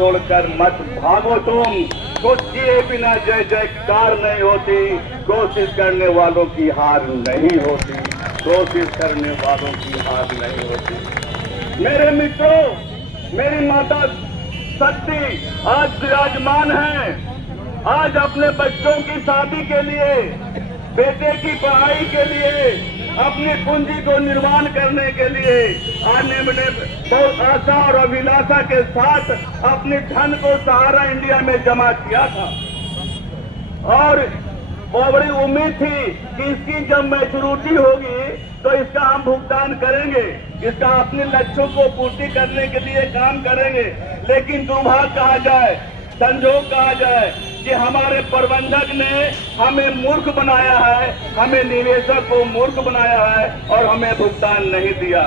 छोड़कर मत भागो तुम, कुछ किए बिना जय जयकार नहीं होती, कोशिश करने वालों की हार नहीं होती, कोशिश करने वालों की हार नहीं होती। मेरे मित्रों, मेरी माता शक्ति आज विराजमान है। आज अपने बच्चों की शादी के लिए, बेटे की पढ़ाई के लिए, अपनी पूंजी को निर्माण करने के लिए आने मैंने बहुत आशा और अभिलाषा के साथ अपने धन को सहारा इंडिया में जमा किया था और बड़ी उम्मीद थी कि इसकी जब मैच्योरिटी होगी तो इसका हम भुगतान करेंगे, इसका अपने लक्ष्यों को पूर्ति करने के लिए काम करेंगे। लेकिन दुर्भाग्य कहा जाए, संजोग कहा जाए कि हमारे प्रबंधक ने हमें मूर्ख बनाया है, हमें निवेशक को मूर्ख बनाया है और हमें भुगतान नहीं दिया।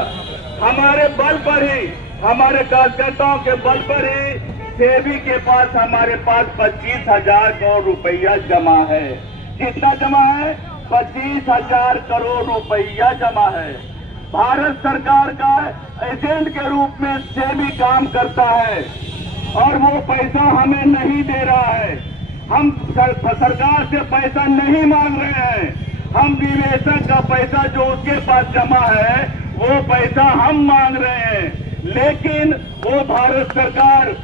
हमारे बल पर ही, हमारे कार्यकर्ताओं के बल पर ही सेबी के पास हमारे पास 25,000 करोड़ रुपया जमा है। कितना जमा है? 25,000 करोड़ रुपया जमा है। भारत सरकार का एजेंट के रूप में सेबी काम करता है और वो पैसा हमें नहीं दे रहा है। हम सरकार से पैसा नहीं मांग रहे हैं, हम निवेशक का पैसा जो उसके पास जमा है वो पैसा हम मांग रहे हैं। लेकिन वो भारत सरकार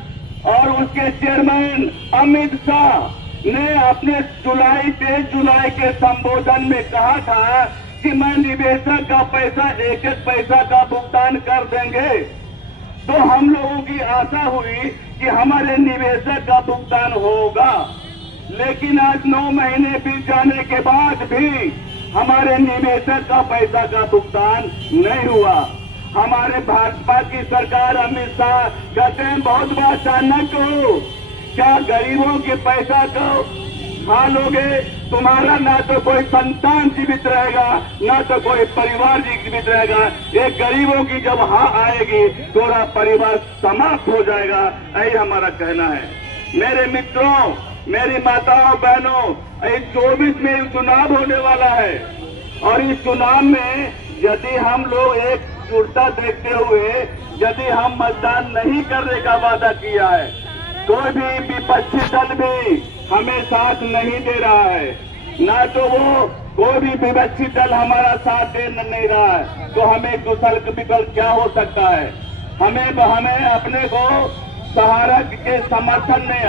और उसके चेयरमैन अमित शाह ने अपने 23 जुलाई के संबोधन में कहा था कि मैं निवेशक का पैसा एक एक पैसा का भुगतान कर देंगे। तो हम लोगों की आशा हुई कि हमारे निवेशक का भुगतान होगा, लेकिन आज 9 महीने बीत जाने के बाद भी हमारे निवेशक का पैसा का भुगतान नहीं हुआ। हमारे भाजपा की सरकार अमित शाह कहते हैं बहुत बार चाणक्य हो, क्या गरीबों के पैसा को खा लोगे? तुम्हारा ना तो कोई संतान जीवित रहेगा, ना तो कोई परिवार जीवित रहेगा। ये गरीबों की जब हाँ आएगी थोड़ा परिवार समाप्त हो जाएगा, यही हमारा कहना है। मेरे मित्रों, मेरी माताओं बहनों, इस 24 में चुनाव होने वाला है और इस चुनाव में यदि हम लोग एकजुटता देखते हुए यदि हम मतदान नहीं करने का वादा किया है, कोई भी विपक्षी दल भी हमें साथ नहीं दे रहा है, ना तो वो कोई भी विपक्षी दल हमारा साथ दे नहीं रहा है, तो हमें विकल्प क्या हो सकता है? हमें अपने को सहारा के समर्थन में,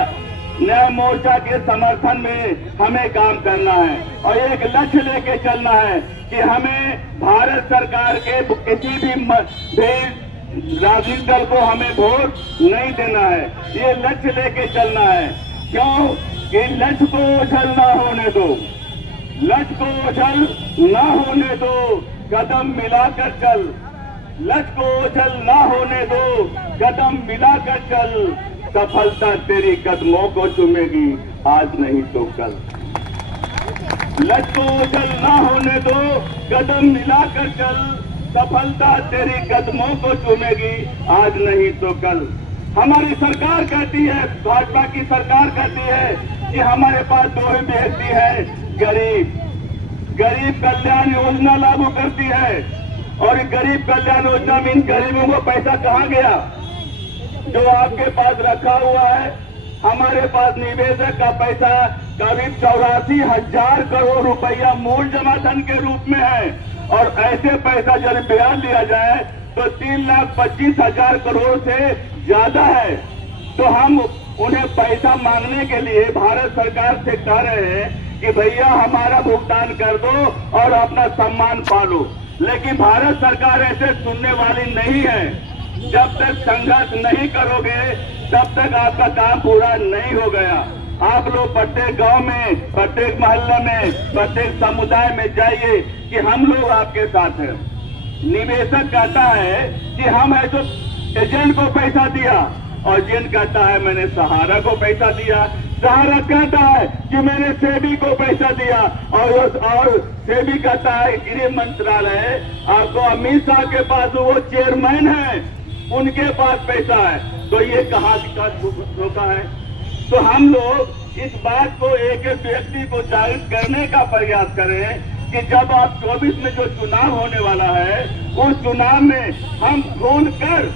नया मोर्चा के समर्थन में हमें काम करना है और एक लक्ष्य लेके चलना है कि हमें भारत सरकार के किसी भी राजनीतिक दल को हमें वोट नहीं देना है। ये लक्ष्य लेके चलना है। क्यों? कि लक्ष्य को ओझल ना होने दो, लक्ष्य को ओझल ना होने दो, कदम मिलाकर चल। लक्ष्य को ओझल ना होने दो, कदम मिलाकर चल। सफलता तेरी कदमों को चूमेगी, आज नहीं तो कल। लक्ष्य को ओझल ना होने दो, कदम मिलाकर चल। सफलता तेरी कदमों को चूमेगी, आज नहीं तो कल। हमारी सरकार कहती है, भाजपा की सरकार कहती है कि हमारे पास 2 ही व्यक्ति है, गरीब कल्याण योजना लागू करती है और गरीब कल्याण योजना में इन गरीबों को पैसा कहाँ गया जो आपके पास रखा हुआ है? हमारे पास निवेशक का पैसा करीब 84,000 करोड़ रुपया मूल जमा धन के रूप में है और ऐसे पैसा जब ब्याज लिया जाए तो 3,25,000 करोड़ से ज्यादा है। तो हम उन्हें पैसा मांगने के लिए भारत सरकार से कह रहे हैं कि भैया हमारा भुगतान कर दो और अपना सम्मान पालो, लेकिन भारत सरकार ऐसे सुनने वाली नहीं है। जब तक संघर्ष नहीं करोगे तब तक आपका काम पूरा नहीं हो गया। आप लोग प्रत्येक गांव में, प्रत्येक मोहल्ले में, प्रत्येक समुदाय में जाइए कि हम लोग आपके साथ हैं। निवेशक कहता है कि हम है तो एजेंट को पैसा दिया और एजेंट कहता है मैंने सहारा को पैसा दिया, सहारा कहता है कि मैंने सेबी को पैसा दिया और सेबी कहता है गृह मंत्रालय आपको अमित शाह के पास वो चेयरमैन है उनके पास पैसा है, तो ये कहाँ का धोखा है? तो हम लोग इस बात को एक एक व्यक्ति को जागृत करने का प्रयास करें कि जब आप 24 में जो चुनाव होने वाला है उस चुनाव में हम खून कर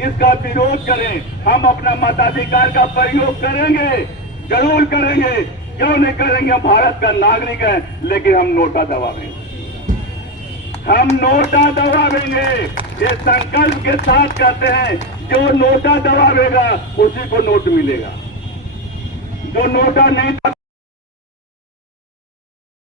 इसका विरोध करें। हम अपना मताधिकार का प्रयोग करेंगे, जरूर करेंगे, क्यों नहीं करेंगे। हम भारत का नागरिक है, लेकिन हम नोटा दबावेंगे, हम नोटा दबावेंगे। ये संकल्प के साथ कहते हैं, जो नोटा दबावेगा उसी को नोट मिलेगा, जो नोटा नहीं